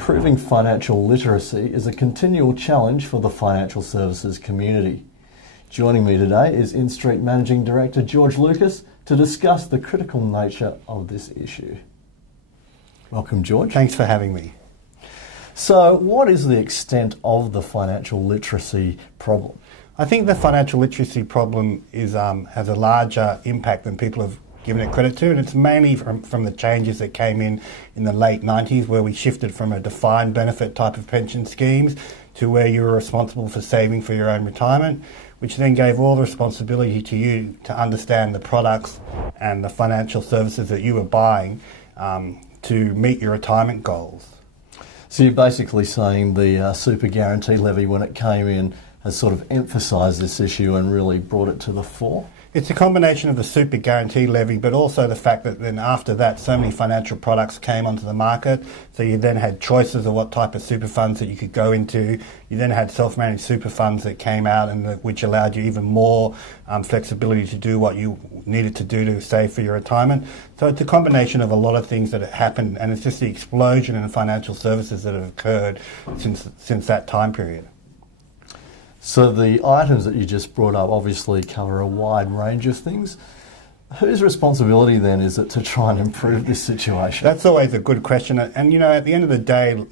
Improving financial literacy is a continual challenge for the financial services community. Joining me today is InStreet Managing Director George Lucas to discuss the critical nature of this issue. Welcome, George. Thanks for having me. So, what is the extent of the financial literacy problem? I think the financial literacy problem is has a larger impact than people have given it credit to, and it's mainly from the changes that came in the late 90s, where we shifted from a defined benefit type of pension schemes to where you were responsible for saving for your own retirement, which then gave all the responsibility to you to understand the products and the financial services that you were buying to meet your retirement goals. So you're basically saying the super guarantee levy, when it came in, has sort of emphasised this issue and really brought it to the fore? It's a combination of the super guarantee levy, but also the fact that then after that so many financial products came onto the market. So you then had choices of what type of super funds that you could go into. You then had self-managed super funds that came out and which allowed you even more flexibility to do what you needed to do to save for your retirement. So it's a combination of a lot of things that have happened, and it's just the explosion in financial services that have occurred since that time period. So the items that you just brought up obviously cover a wide range of things. Whose responsibility then is it to try and improve this situation? That's always a good question. And, at the end of the day,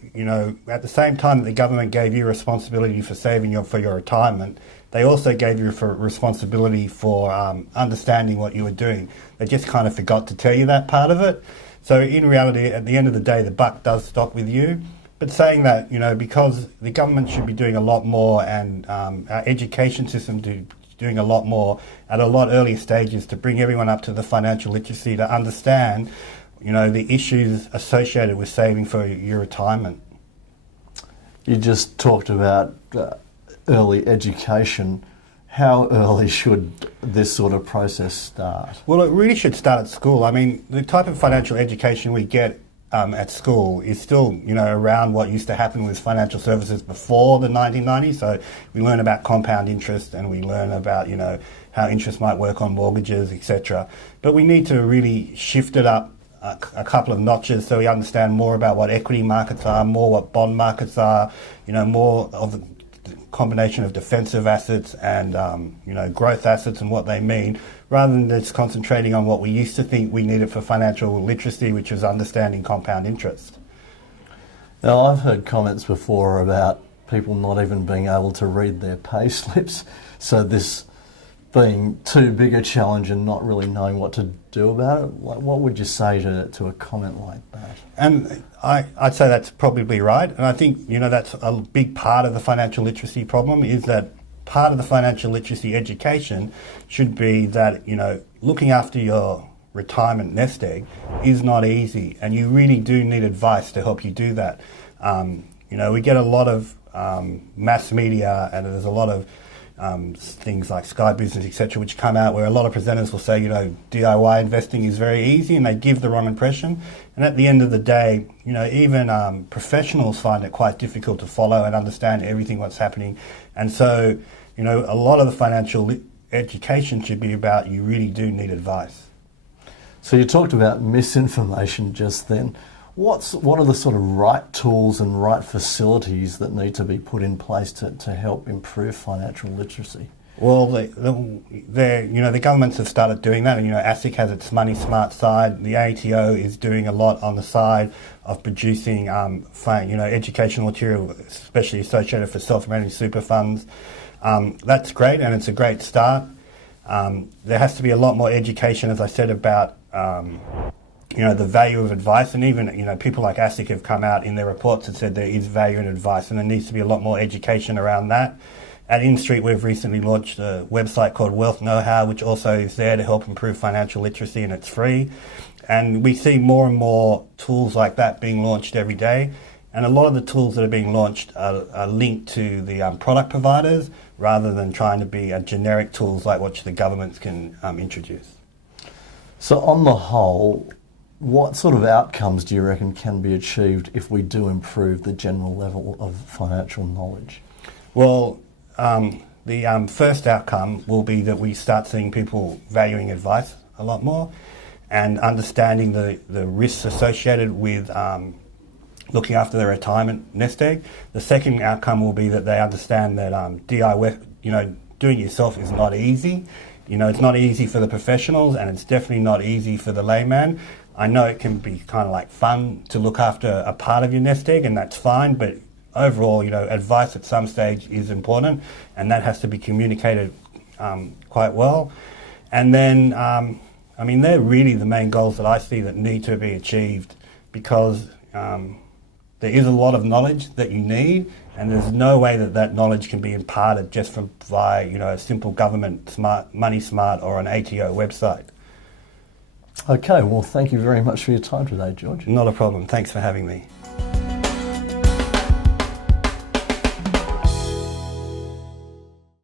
at the same time that the government gave you responsibility for saving for your retirement, they also gave you responsibility for understanding what you were doing. They just kind of forgot to tell you that part of it. So in reality, at the end of the day, the buck does stop with you. But saying that, because the government should be doing a lot more, and our education system doing a lot more at a lot earlier stages to bring everyone up to the financial literacy to understand, the issues associated with saving for your retirement. You just talked about early education. How early should this sort of process start? Well, it really should start at school. I mean, the type of financial education we get at school is still, around what used to happen with financial services before the 1990s. So we learn about compound interest, and we learn about, how interest might work on mortgages, etc. But we need to really shift it up a couple of notches so we understand more about what equity markets are, more what bond markets are, more of the combination of defensive assets and, growth assets and what they mean, rather than just concentrating on what we used to think we needed for financial literacy, which was understanding compound interest. Now, I've heard comments before about people not even being able to read their pay slips, so this being too big a challenge and not really knowing what to do about it. What would you say to a comment like that? And I'd say that's probably right. And I think, that's a big part of the financial literacy problem, is that part of the financial literacy education should be that, looking after your retirement nest egg is not easy, and you really do need advice to help you do that. We get a lot of mass media, and there's a lot of things like Sky Business, etc., which come out where a lot of presenters will say, DIY investing is very easy, and they give the wrong impression. And at the end of the day, even professionals find it quite difficult to follow and understand everything what's happening. And so, a lot of the financial education should be about, you really do need advice. So you talked about misinformation just then. What are the sort of right tools and right facilities that need to be put in place to help improve financial literacy? Well, the governments have started doing that. And, ASIC has its Money Smart side. The ATO is doing a lot on the side of producing, educational material, especially associated for self-managed super funds. That's great, and it's a great start. There has to be a lot more education, as I said, about the value of advice, and even, people like ASIC have come out in their reports and said there is value in advice, and there needs to be a lot more education around that. At InStreet, we've recently launched a website called Wealth Know-How, which also is there to help improve financial literacy, and it's free. And we see more and more tools like that being launched every day. And a lot of the tools that are being launched are linked to the product providers, rather than trying to be generic tools like what the governments can introduce. So on the whole, what sort of outcomes do you reckon can be achieved if we do improve the general level of financial knowledge? Well, the first outcome will be that we start seeing people valuing advice a lot more, and understanding the risks associated with looking after their retirement nest egg. The second outcome will be that they understand that DIY, doing it yourself is not easy. It's not easy for the professionals, and it's definitely not easy for the layman. I know it can be kind of like fun to look after a part of your nest egg, and that's fine, but overall, advice at some stage is important, and that has to be communicated quite well. And then, they're really the main goals that I see that need to be achieved, because there is a lot of knowledge that you need, and there's no way that knowledge can be imparted just via a simple government Money Smart or an ATO website. Okay, well, thank you very much for your time today, George. Not a problem. Thanks for having me.